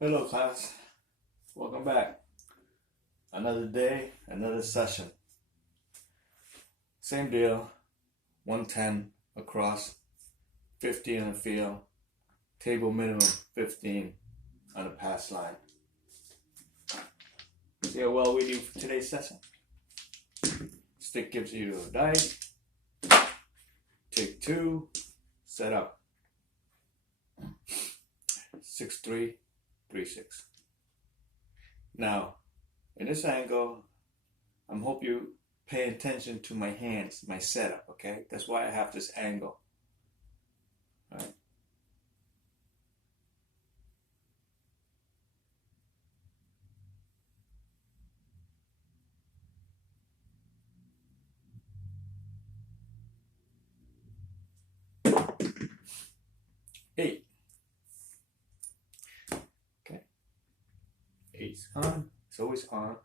Hello, class. Welcome back. Another day, another session. Same deal. 110 across, 50 on the field. Table minimum 15 on the pass line. See how well we do for today's session. Stick gives you a dice. Take two. Set up. 6-3, 3-6. Now, in this angle, I'm hope you pay attention to my hands, my setup, okay? That's why I have this angle. All right. Eight. Okay. Eight's on. It's always on.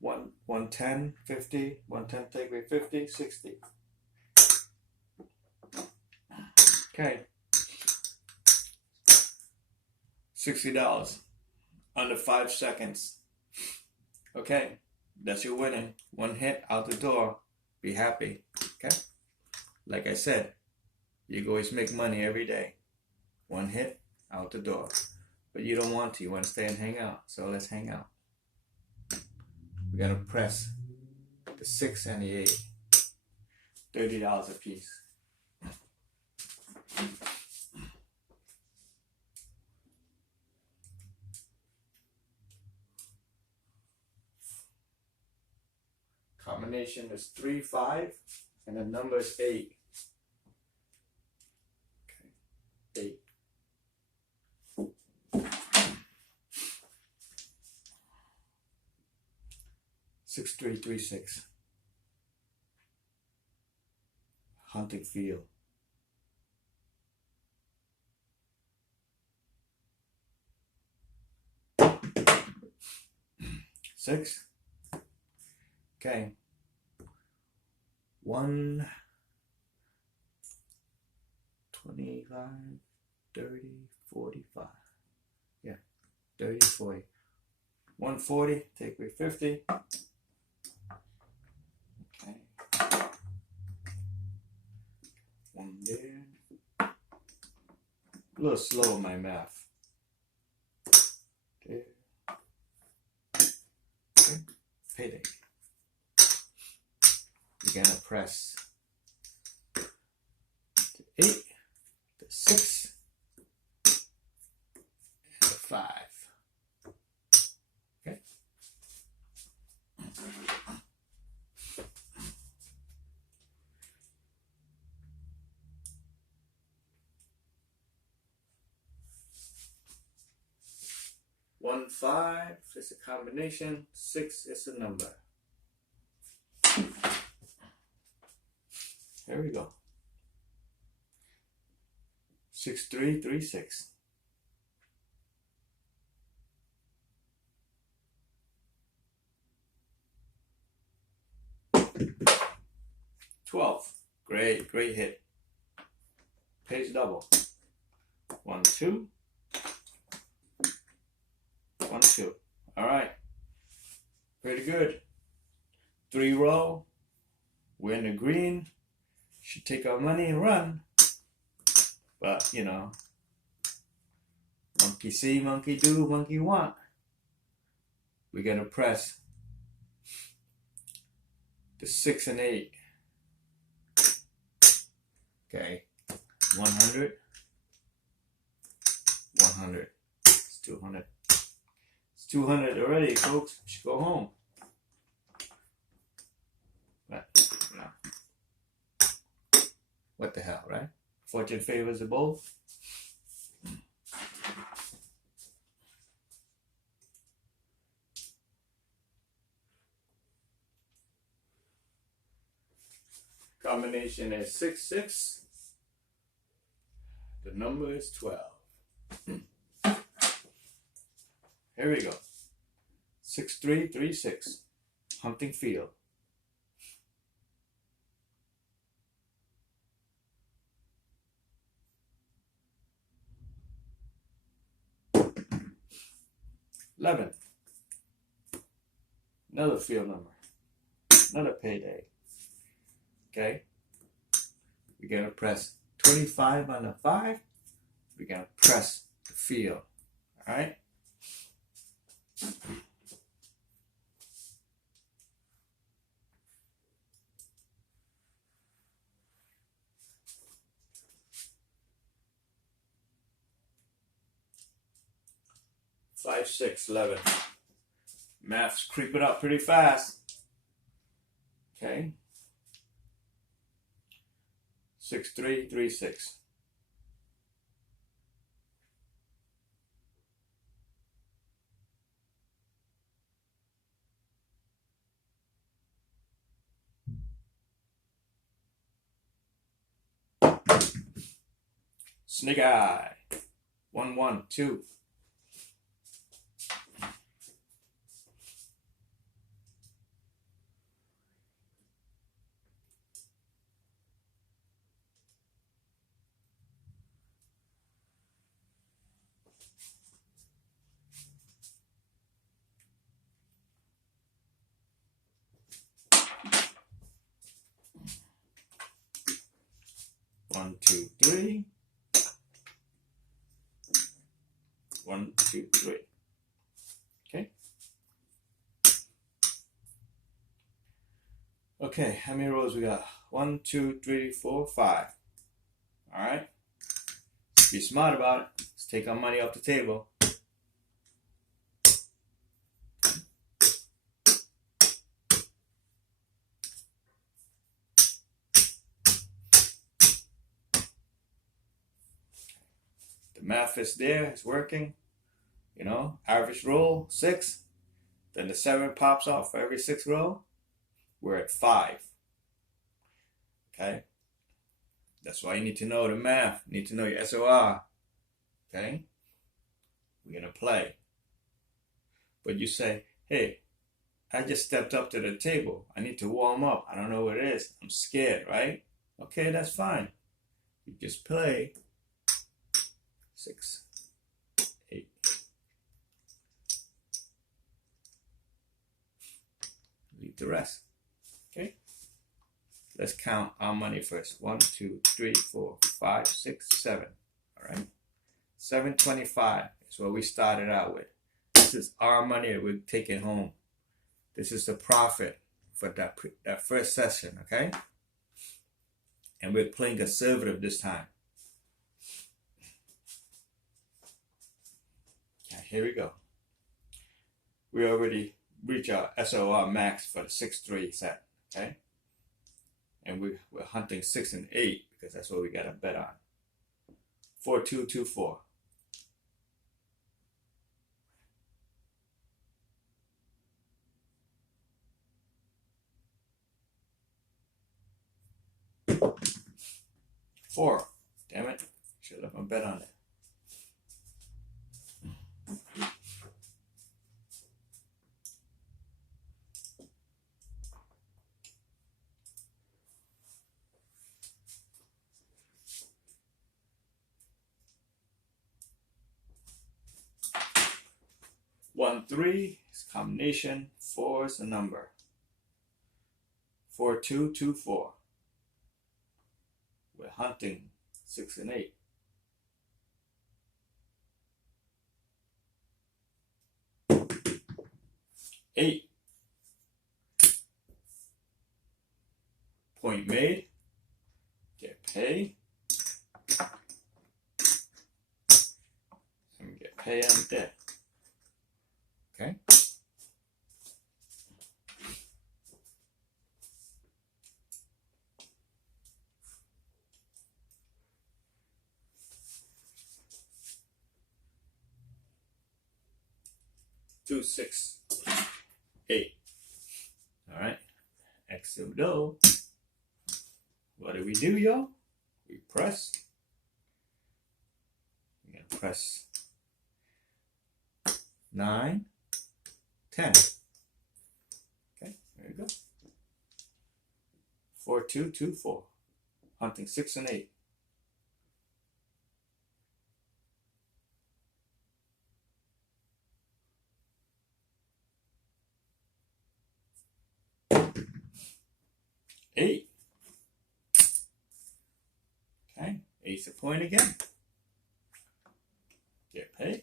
110, 50, 110 take away 50, 60. Okay. $60 under 5 seconds. Okay, that's your winning. One hit out the door. Be happy. Okay? Like I said, you always make money every day. One hit out the door. But you don't want to. You want to stay and hang out. So let's hang out. We're going to press the 6 and the 8. $30 a piece. Combination is 3, 5, and the number is 8. Okay. 8. 6-3-3-6. Hunting field. Six. Okay. 1, 25, 30, 45. Yeah, 30, 40. 140, take away 50. Okay. One there. A little slow in my math. There. Okay. Payday. You're gonna press the 8, the 6, and the 5. Okay. One, 5 is a combination. 6 is a number. Here we go. 6-3-3-6. $12. Great hit. Pays double. 1, 2. 1, 2. All right. Pretty good. 3 row. We're in the green. Should take our money and run. But, you know, monkey see, monkey do, monkey want. We're going to press the 6 and 8. Okay. 100. 100. It's 200. It's 200 already, folks. We should go home. But, no. What the hell, right? Fortune favors the bold. Combination is 6-6. The number is 12. Here we go. 6-3-3-6. Hunting field. 11. Another field number. Another payday. Okay? We're going to press 25 on the 5. We're going to press the field. Alright? Five, 6, 11. Math's creeping up pretty fast. Okay. 6, 3, 3, 6. Snake eye. 1, 1, 2. One, 2, 3. 1, 2, 3. Okay. Okay, how many rows we got? 1, 2, 3, 4, 5. Alright. Be smart about it. Let's take our money off the table. The math is there, it's working. You know, average roll 6. Then the 7 pops off for every 6th roll. We're at 5. Okay? That's why you need to know the math. You need to know your SOR. Okay? We're going to play. But you say, hey, I just stepped up to the table. I need to warm up. I don't know what it is. I'm scared, right? Okay, that's fine. You just play. 6, 8. Leave the rest. Okay? Let's count our money first. 1, 2, 3, 4, 5, 6, 7. Alright? 725 is what we started out with. This is our money that we're taking home. This is the profit for that first session, okay? And we're playing conservative this time. Okay, here we go. We already reached our SOR max for the 6-3 set, okay? And we're hunting 6 and 8 because that's what we got to bet on. 4, 2, 2, 4. Four. Damn it. Should have left my bet on it. One, 3 is combination. 4 is the number. 4, 2, 2, 4. We're hunting 6 and 8. Eight. Point made. Get pay. And get pay on debt. Okay. Two, 6, 8. All right. Exodo. What do we do, yo? We press. We're gonna press 9, 10. Okay, there you go. 4, 2, 2, 4. Hunting 6 and 8. 8. Okay, 8's a point again. Get paid.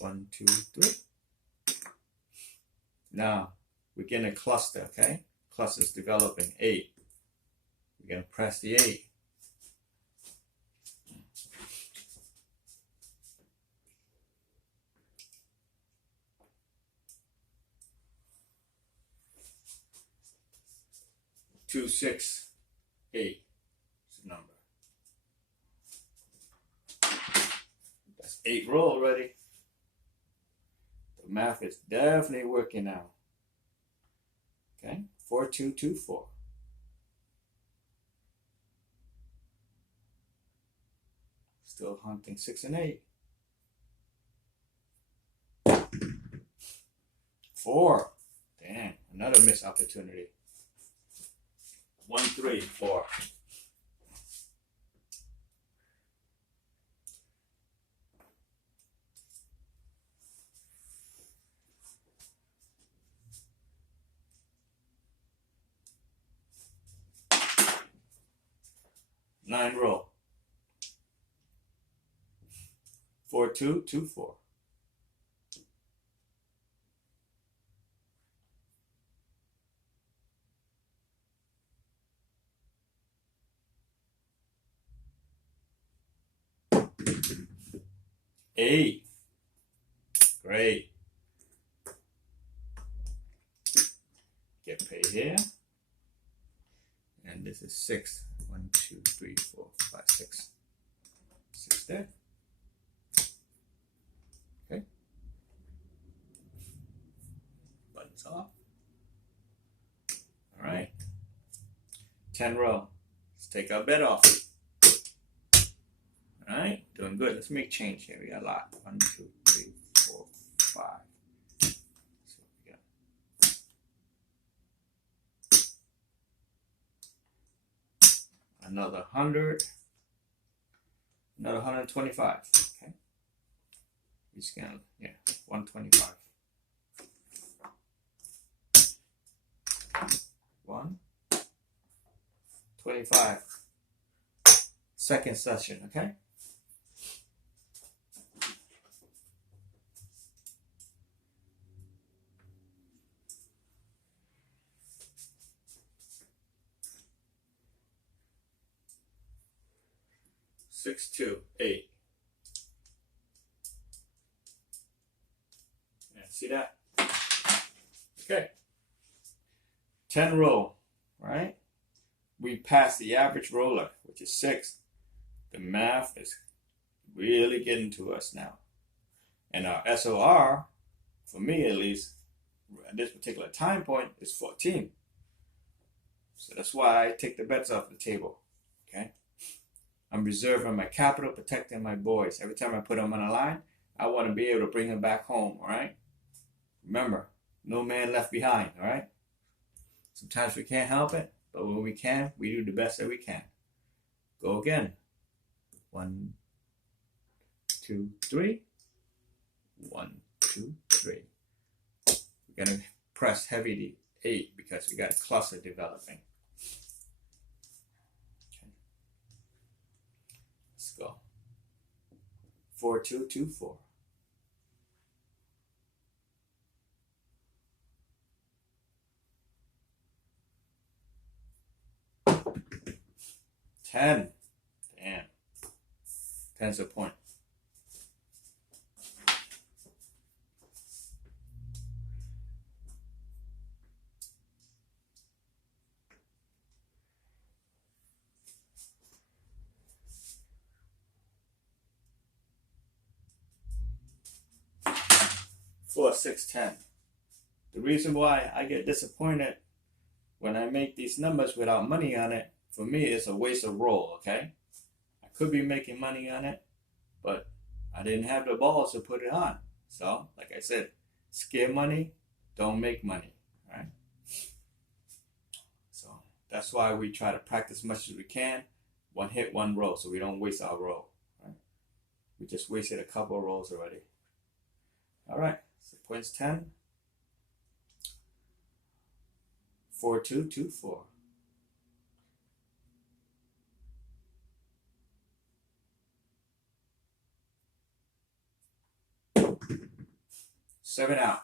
1, 2, 3. Now, we're getting a cluster, okay? Cluster's developing. 8. We're going to press the 8. Two, 6, 8 is the number. That's 8 roll already. The math is definitely working now. Okay, 4, 2, 2, 4. Still hunting 6 and 8. 4. Damn, another missed opportunity. 1, 3, 4. Nine roll. 4, 2, 2, 4. Eight. Great. Get paid here. And this is 6. 1, 2, 3, 4, 5, 6. 6 there. Okay. Buttons off. All right. 10 row. Let's take our bet off. All right. Doing good. Let's make change here. We got a lot. 1, 2, 3, 4, 5. So we got another 100. Another 125. Okay. We're just gonna, 125. 125. Second session, okay? Six, 2, 8. Yeah, see that? Okay. 10 roll, right? We passed the average roller, which is 6. The math is really getting to us now. And our SOR, for me at least, at this particular time point, is 14. So that's why I take the bets off the table, okay? I'm reserving my capital, protecting my boys. Every time I put them on a line, I want to be able to bring them back home, all right? Remember, no man left behind, all right? Sometimes we can't help it, but when we can, we do the best that we can. Go again. 1, 2, 3. 1, 2, 3. We're going to press heavy the 8 because we got a cluster developing. Let's go. 4, 2, 2, 4. 10. Damn. 10's a point. Four, 6, 10. The reason why I get disappointed when I make these numbers without money on it, for me, it's a waste of roll, okay? I could be making money on it, but I didn't have the balls to put it on. So, like I said, scare money, don't make money, right? So that's why we try to practice as much as we can. One hit, one roll, so we don't waste our roll, right? We just wasted a couple of rolls already. All right, so points 10. 4224. Seven out.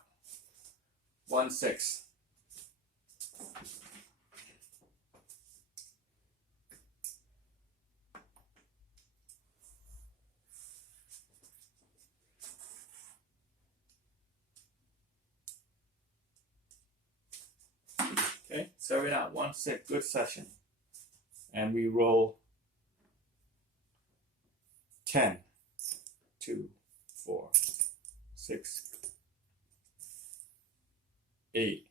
1-6. Okay, 7 out, 1-6. Good session. And we roll 10, 2, 4, 6, 8,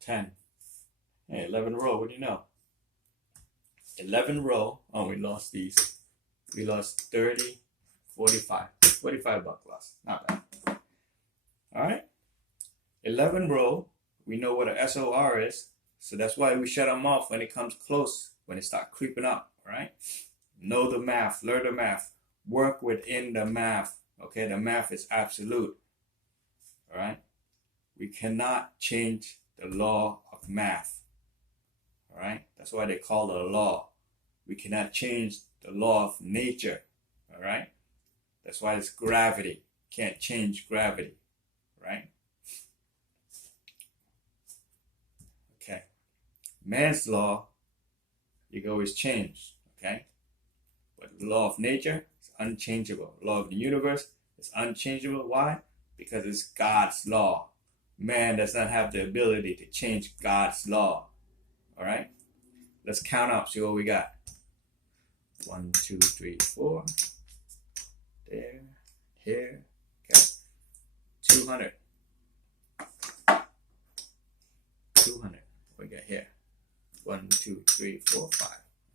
10. Hey, 11 row. What do you know? 11 row. Oh, we lost these. We lost 30, 45. 45 buck loss. Not bad. All right. 11 row. We know what a SOR is. So that's why we shut them off when it comes close, when it starts creeping up. All right. Know the math. Learn the math. Work within the math. Okay. The math is absolute. All right. We cannot change the law of math. All right. That's why they call it a law. We cannot change the law of nature. All right. That's why it's gravity. Can't change gravity. Right. Okay. Man's law, you can always change. Okay. But the law of nature is unchangeable. The law of the universe is unchangeable. Why? Because it's God's law. Man does not have the ability to change God's law. All right. Let's count up. See what we got. 1, 2, 3, 4. There. Here. Okay. 200. 200. What we got here? 1, 2, 3, 4, 5.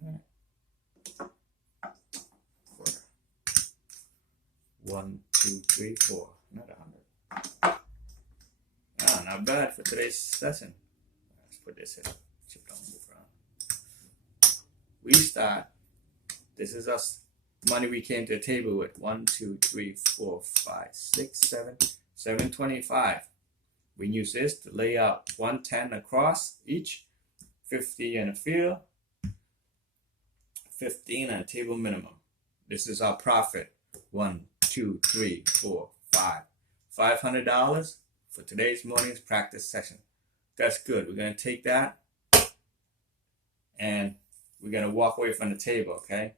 All right. 4. 1, 2, 3, 4. Another 100. Ah, not bad for today's lesson. Let's put this here. Chip don't move around. We start. This is us. Money we came to the table with. 1, 2, 3, 4, 5, 6, 7. 725. We use this to lay out 110 across each. 50 in the field. 15 on table minimum. This is our profit. 1, 2, 3, 4, 5. $500 for today's morning's practice session. That's good. We're going to take that and we're going to walk away from the table, okay?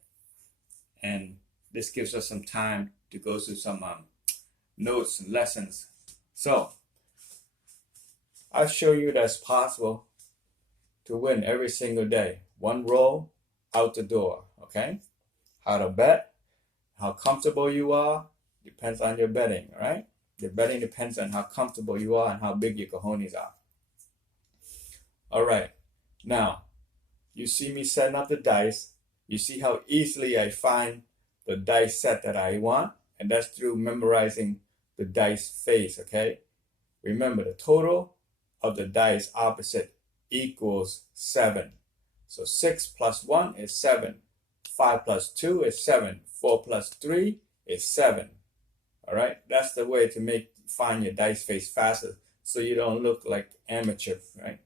And this gives us some time to go through some notes and lessons. So, I'll show you that it's possible to win every single day. One roll out the door, okay? How to bet, how comfortable you are, depends on your betting, all right? Your betting depends on how comfortable you are and how big your cojones are. All right. Now, you see me setting up the dice. You see how easily I find the dice set that I want, and that's through memorizing the dice face, okay? Remember, the total of the dice opposite equals 7. So 6 plus 1 is 7. 5 plus 2 is 7. 4 plus 3 is 7. All right? That's the way to find your dice face faster so you don't look like amateur, right?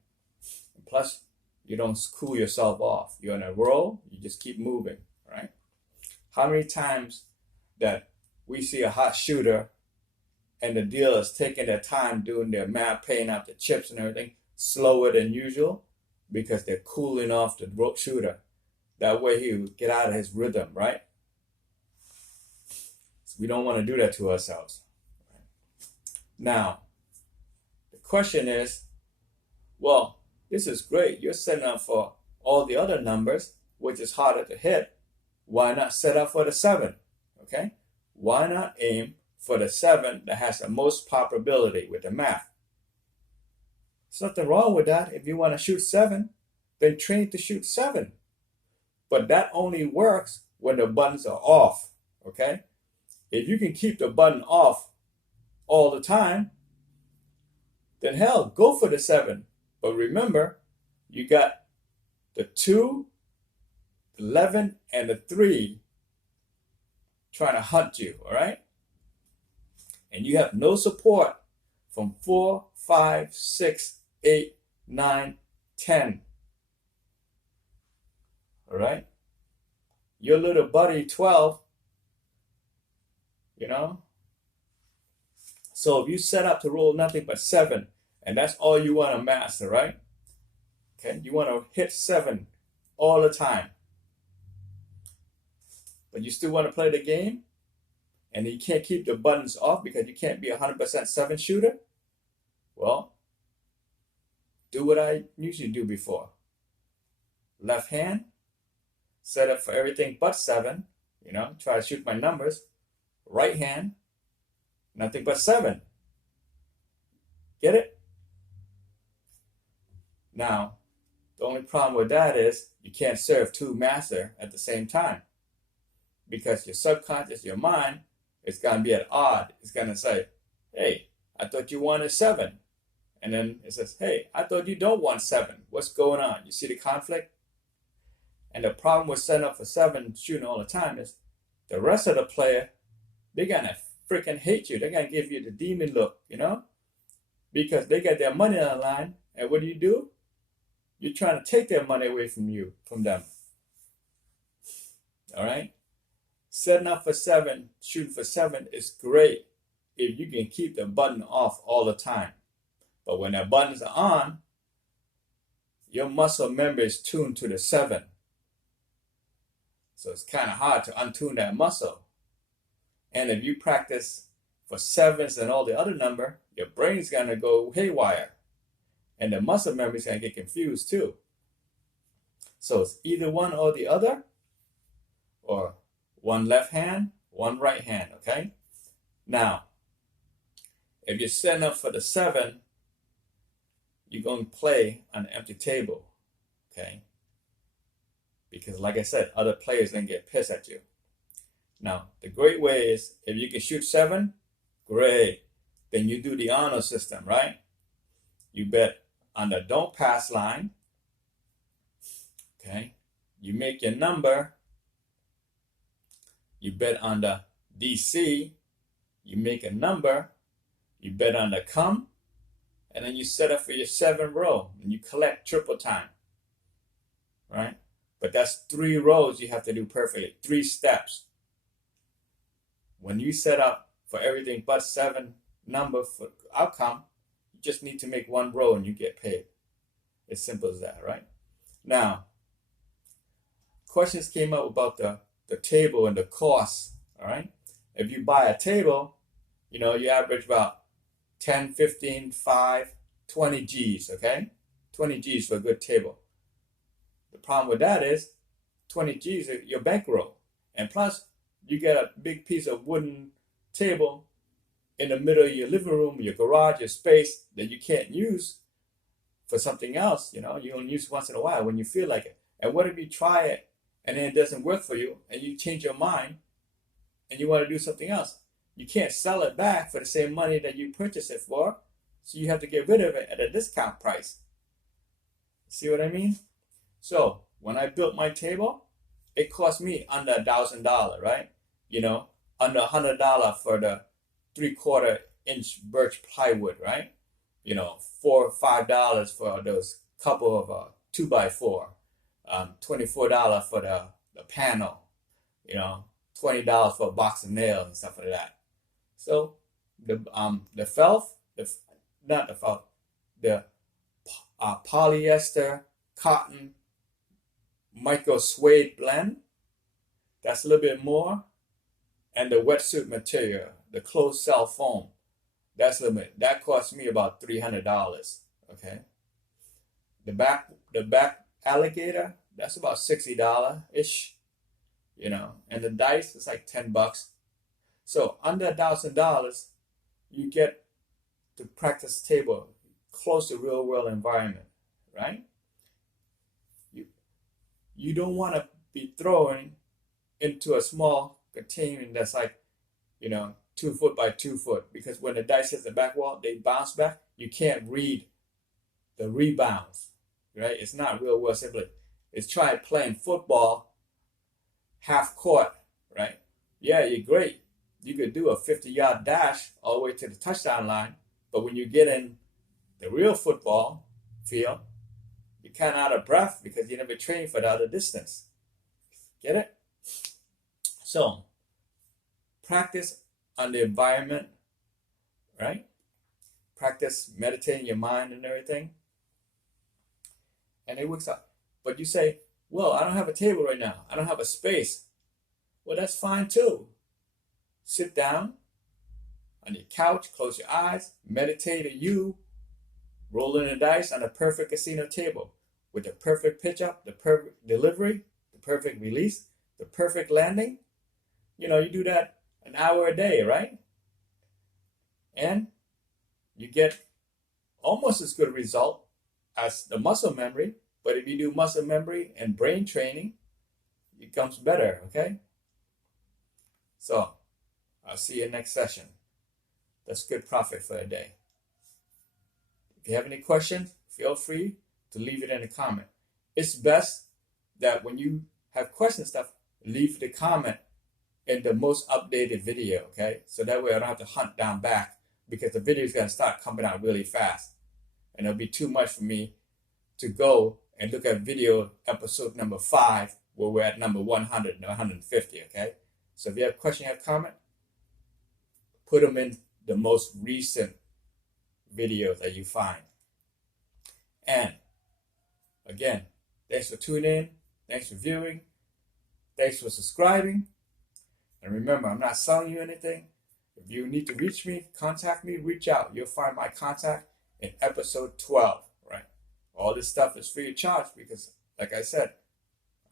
And plus, you don't cool yourself off. You're on a roll, you just keep moving, right? How many times that we see a hot shooter and the dealer's taking their time doing their math, paying out the chips and everything slower than usual because they're cooling off the shooter. That way he will get out of his rhythm, right? So we don't want to do that to ourselves. Right? Now, the question is, well, this is great. You're setting up for all the other numbers, which is harder to hit. Why not set up for the 7? Okay? Why not aim for the 7 that has the most probability with the math? There's nothing wrong with that. If you want to shoot 7, then train to shoot 7. But that only works when the buttons are off. Okay? If you can keep the button off all the time, then hell, go for the 7. But remember, you got the 2, 11, and the 3 trying to hunt you, all right? And you have no support from 4, 5, 6, 8, 9, 10. All right? Your little buddy, 12, you know? So if you set up to roll nothing but 7, and that's all you want to master, right? Okay, you want to hit 7 all the time. But you still want to play the game, and you can't keep the buttons off because you can't be 100% 7 shooter. Well, do what I usually do before. Left hand, set up for everything but 7. You know, try to shoot my numbers. Right hand, nothing but 7. Get it? Now, the only problem with that is you can't serve 2 master at the same time. Because your subconscious, your mind, is going to be at odd. It's going to say, hey, I thought you wanted 7. And then it says, hey, I thought you don't want 7. What's going on? You see the conflict? And the problem with setting up for 7 shooting all the time is the rest of the player, they're going to freaking hate you. They're going to give you the demon look, you know? Because they got their money on the line. And what do? You're trying to take their money away from them. All right? Setting up for 7, shooting for 7 is great if you can keep the button off all the time. But when the buttons are on, your muscle memory is tuned to the 7. So it's kind of hard to untune that muscle. And if you practice for 7s and all the other number, your brain's going to go haywire. And the muscle memory is going to get confused too. So it's either one or the other, or one left hand, one right hand, okay? Now, if you're setting up for the 7, you're going to play on an empty table, okay? Because like I said, other players then get pissed at you. Now, the great way is, if you can shoot 7, great. Then you do the honor system, right? You bet on the don't pass line, okay? You make your number. You bet on the DC. You make a number. You bet on the come. And then you set up for your 7 row. And you collect triple time, right? But that's 3 rows you have to do perfectly. 3 steps. When you set up for everything but 7 number for outcome, you just need to make 1 row and you get paid. As simple as that, right? Now, questions came up about the table and the cost, all right? If you buy a table, you know, you average about 10, 15, 5, 20 G's, okay? 20 G's for a good table. The problem with that is 20 G's is your bankroll. And plus, you get a big piece of wooden table in the middle of your living room, your garage, your space that you can't use for something else, you know? You only use once in a while when you feel like it. And what if you try it and then it doesn't work for you and you change your mind and you want to do something else? You can't sell it back for the same money that you purchased it for, so you have to get rid of it at a discount price. See what I mean? So when I built my table, it cost me under $1,000, right? You know, under $100 for the 3/4 inch birch plywood, right? You know, $4 or $5 for those couple of 2x4, $24 for the panel, you know, $20 for a box of nails and stuff like that. So the polyester cotton micro suede blend, that's a little bit more. And the wetsuit material, the closed cell foam, that's a little bit. That cost me about $300. Okay. The back alligator, that's about $60 ish. You know, and the dice is like $10. So under $1,000, you get to practice table close to real world environment, right? You don't want to be throwing into a small containment that's like, you know, 2 foot by 2 foot, because when the dice hits the back wall, they bounce back. You can't read the rebounds, right? It's not real world simply. It's try playing football half court, right? Yeah, you're great. You could do a 50-yard dash all the way to the touchdown line, but when you get in the real football, feel? You're kind of out of breath because you never trained for the other distance. Get it? So, practice on the environment, right? Practice meditating your mind and everything. And it works out. But you say, well, I don't have a table right now. I don't have a space. Well, that's fine too. Sit down on your couch, close your eyes, meditate on you rolling the dice on a perfect casino table with the perfect pitch up, the perfect delivery, the perfect release, the perfect landing. You do that an hour a day, right? And you get almost as good a result as the muscle memory. But if you do muscle memory and brain training, it becomes better, okay? So, I'll see you next session. That's good profit for a day. If you have any questions, feel free to leave it in a comment. It's best that when you have questions stuff, leave the comment in the most updated video, okay? So that way I don't have to hunt down back because the video is going to start coming out really fast. And it'll be too much for me to go and look at video episode number 5 where we're at number 100 and 150, okay? So if you have a question, have a comment, put them in the most recent videos that you find. And again, thanks for tuning in. Thanks for viewing. Thanks for subscribing. And remember, I'm not selling you anything. If you need to reach me, contact me, reach out. You'll find my contact in episode 12, right? All this stuff is free of charge because, like I said,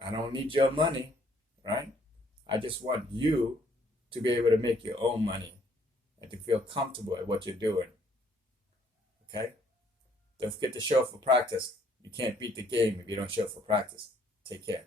I don't need your money, right? I just want you to be able to make your own money and to feel comfortable at what you're doing. Okay? Don't forget to show up for practice. You can't beat the game if you don't show up for practice. Take care.